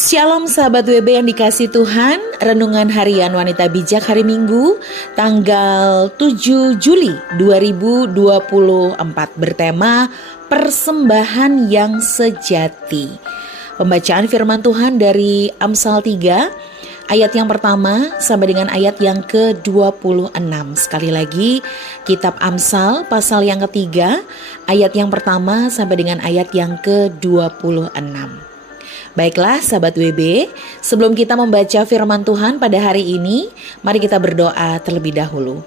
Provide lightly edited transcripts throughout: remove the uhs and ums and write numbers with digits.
Shalom sahabat WB yang dikasih Tuhan. Renungan harian wanita bijak hari Minggu tanggal 7 Juli 2024 bertema persembahan yang sejati. Pembacaan firman Tuhan dari Amsal 3 ayat yang pertama sampai dengan ayat yang ke-26. Sekali lagi, kitab Amsal pasal yang ketiga ayat yang pertama sampai dengan ayat yang ke-26. Baiklah sahabat WB, sebelum kita membaca firman Tuhan pada hari ini, mari kita berdoa terlebih dahulu.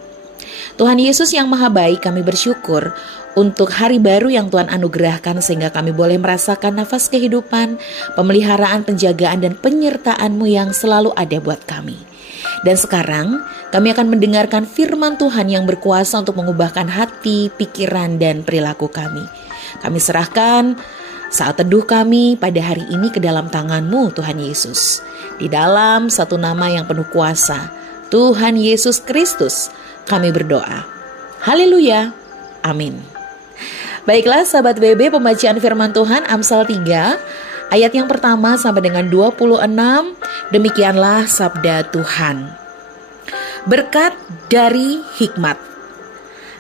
Tuhan Yesus yang Maha Baik, kami bersyukur untuk hari baru yang Tuhan anugerahkan sehingga kami boleh merasakan nafas kehidupan, pemeliharaan, penjagaan, dan penyertaan-Mu yang selalu ada buat kami. Dan sekarang kami akan mendengarkan firman Tuhan yang berkuasa untuk mengubahkan hati, pikiran, dan perilaku kami. Kami serahkan saat teduh kami pada hari ini ke dalam tangan-Mu Tuhan Yesus. Di dalam satu nama yang penuh kuasa, Tuhan Yesus Kristus, kami berdoa. Haleluya, amin. Baiklah sahabat WB, pembacaan firman Tuhan Amsal 3 ayat yang pertama sampai dengan 26. Demikianlah sabda Tuhan. Berkat dari hikmat.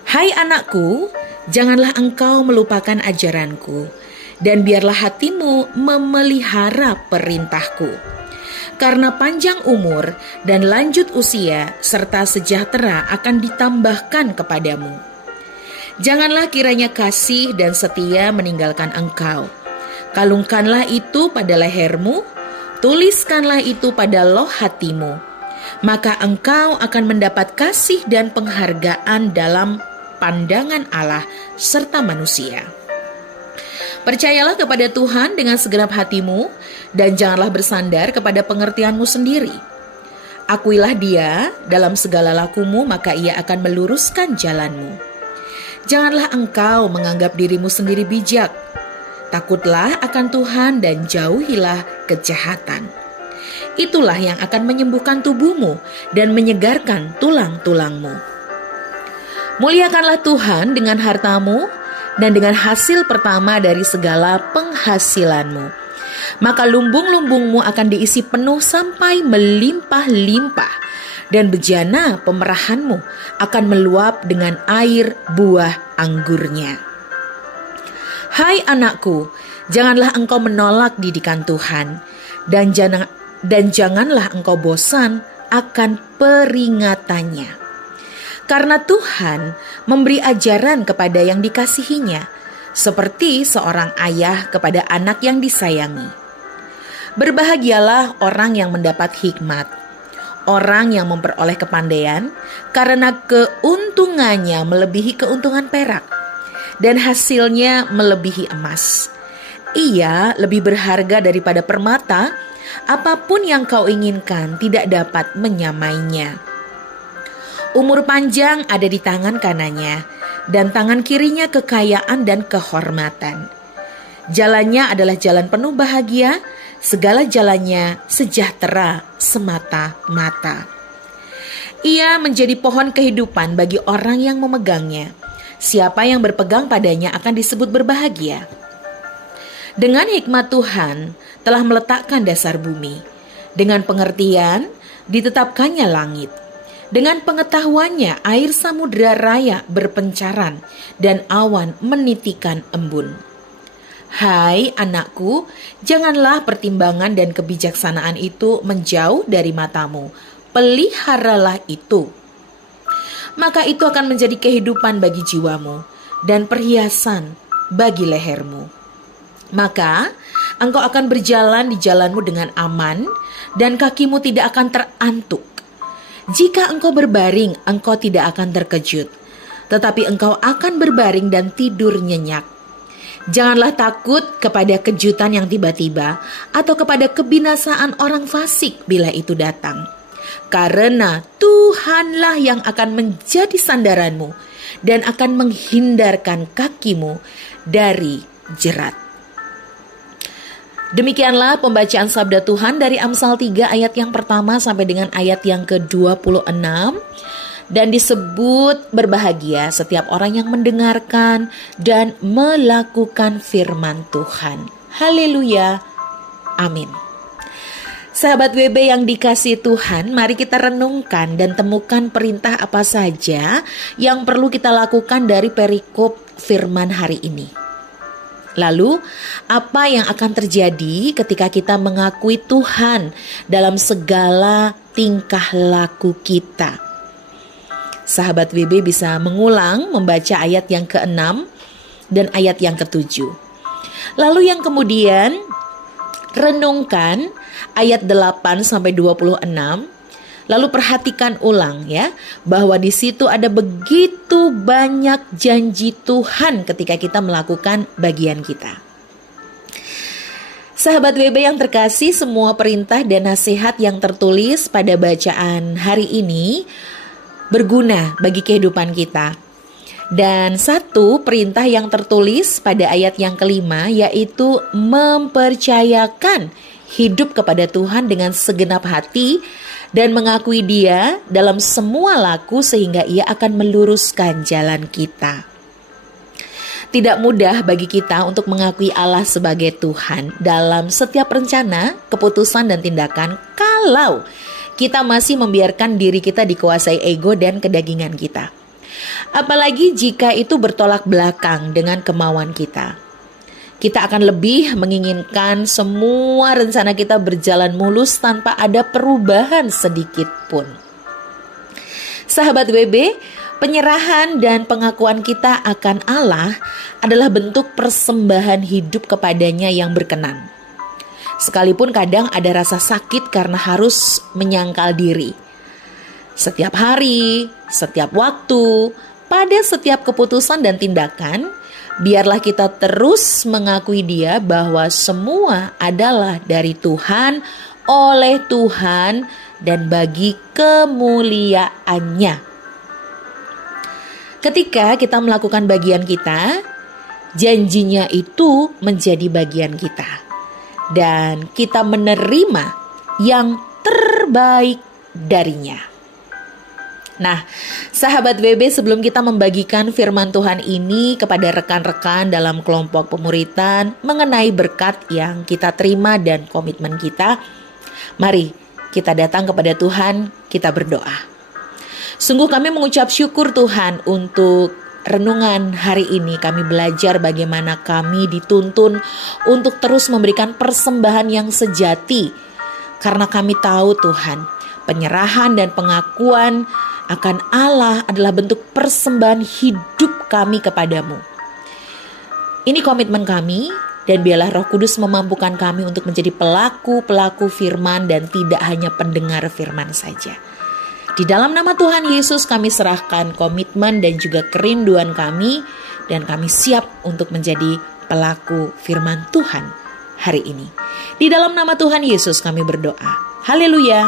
Hai anakku, janganlah engkau melupakan ajaranku, dan biarlah hatimu memelihara perintahku. Karena panjang umur dan lanjut usia serta sejahtera akan ditambahkan kepadamu. Janganlah kiranya kasih dan setia meninggalkan engkau. Kalungkanlah itu pada lehermu, tuliskanlah itu pada loh hatimu. Maka engkau akan mendapat kasih dan penghargaan dalam pandangan Allah serta manusia. Percayalah kepada Tuhan dengan segenap hatimu dan janganlah bersandar kepada pengertianmu sendiri. Akuilah Dia dalam segala lakumu, maka Ia akan meluruskan jalanmu. Janganlah engkau menganggap dirimu sendiri bijak. Takutlah akan Tuhan dan jauhilah kejahatan. Itulah yang akan menyembuhkan tubuhmu dan menyegarkan tulang-tulangmu. Muliakanlah Tuhan dengan hartamu dan dengan hasil pertama dari segala penghasilanmu. Maka lumbung-lumbungmu akan diisi penuh sampai melimpah-limpah, dan bejana pemerahanmu akan meluap dengan air buah anggurnya. Hai anakku, janganlah engkau menolak didikan Tuhan, dan janganlah engkau bosan akan peringatannya. Karena Tuhan memberi ajaran kepada yang dikasihinya, seperti seorang ayah kepada anak yang disayangi. Berbahagialah orang yang mendapat hikmat, orang yang memperoleh kepandaian, karena keuntungannya melebihi keuntungan perak, dan hasilnya melebihi emas. Ia lebih berharga daripada permata, apapun yang kau inginkan tidak dapat menyamainya. Umur panjang ada di tangan kanannya, dan tangan kirinya kekayaan dan kehormatan. Jalannya adalah jalan penuh bahagia, segala jalannya sejahtera semata-mata. Ia menjadi pohon kehidupan bagi orang yang memegangnya. Siapa yang berpegang padanya akan disebut berbahagia. Dengan hikmat Tuhan telah meletakkan dasar bumi. Dengan pengertian ditetapkannya langit. Dengan pengetahuannya air samudera raya berpencaran dan awan menitikan embun. Hai anakku, janganlah pertimbangan dan kebijaksanaan itu menjauh dari matamu. Peliharalah itu. Maka itu akan menjadi kehidupan bagi jiwamu dan perhiasan bagi lehermu. Maka engkau akan berjalan di jalanmu dengan aman dan kakimu tidak akan terantuk. Jika engkau berbaring, engkau tidak akan terkejut, tetapi engkau akan berbaring dan tidur nyenyak. Janganlah takut kepada kejutan yang tiba-tiba atau kepada kebinasaan orang fasik bila itu datang. Karena Tuhanlah yang akan menjadi sandaranmu dan akan menghindarkan kakimu dari jerat. Demikianlah pembacaan sabda Tuhan dari Amsal 3 ayat yang pertama sampai dengan ayat yang ke-26. Dan disebut berbahagia setiap orang yang mendengarkan dan melakukan firman Tuhan. Haleluya, amin. Sahabat WB yang dikasihi Tuhan, mari kita renungkan dan temukan perintah apa saja yang perlu kita lakukan dari perikop firman hari ini. Lalu, apa yang akan terjadi ketika kita mengakui Tuhan dalam segala tingkah laku kita? Sahabat WB bisa mengulang membaca ayat yang ke-6 dan ayat yang ke-7. Lalu yang kemudian, renungkan ayat 8 sampai 26. Lalu perhatikan ulang ya, bahwa di situ ada begitu banyak janji Tuhan ketika kita melakukan bagian kita. Sahabat WB yang terkasih, semua perintah dan nasihat yang tertulis pada bacaan hari ini berguna bagi kehidupan kita. Dan satu perintah yang tertulis pada ayat yang kelima, yaitu mempercayakan hidup kepada Tuhan dengan segenap hati dan mengakui Dia dalam semua laku sehingga Ia akan meluruskan jalan kita. Tidak mudah bagi kita untuk mengakui Allah sebagai Tuhan dalam setiap rencana, keputusan dan tindakan kalau kita masih membiarkan diri kita dikuasai ego dan kedagingan kita. Apalagi jika itu bertolak belakang dengan kemauan kita. Kita akan lebih menginginkan semua rencana kita berjalan mulus tanpa ada perubahan sedikit pun. Sahabat WB, penyerahan dan pengakuan kita akan Allah adalah bentuk persembahan hidup kepadanya yang berkenan. Sekalipun kadang ada rasa sakit karena harus menyangkal diri. Setiap hari, setiap waktu, pada setiap keputusan dan tindakan, biarlah kita terus mengakui Dia bahwa semua adalah dari Tuhan, oleh Tuhan, dan bagi kemuliaan-Nya. Ketika kita melakukan bagian kita, janjinya itu menjadi bagian kita. Dan kita menerima yang terbaik darinya. Nah, sahabat WB, sebelum kita membagikan firman Tuhan ini kepada rekan-rekan dalam kelompok pemuritan mengenai berkat yang kita terima dan komitmen kita, mari kita datang kepada Tuhan, kita berdoa. Sungguh kami mengucap syukur Tuhan untuk renungan hari ini. Kami belajar bagaimana kami dituntun untuk terus memberikan persembahan yang sejati. Karena kami tahu Tuhan, penyerahan dan pengakuan akan Allah adalah bentuk persembahan hidup kami kepadamu. Ini komitmen kami, dan biarlah Roh Kudus memampukan kami untuk menjadi pelaku-pelaku firman dan tidak hanya pendengar firman saja. Di dalam nama Tuhan Yesus kami serahkan komitmen dan juga kerinduan kami, dan kami siap untuk menjadi pelaku firman Tuhan hari ini. Di dalam nama Tuhan Yesus kami berdoa. Haleluya.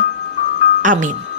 Amin.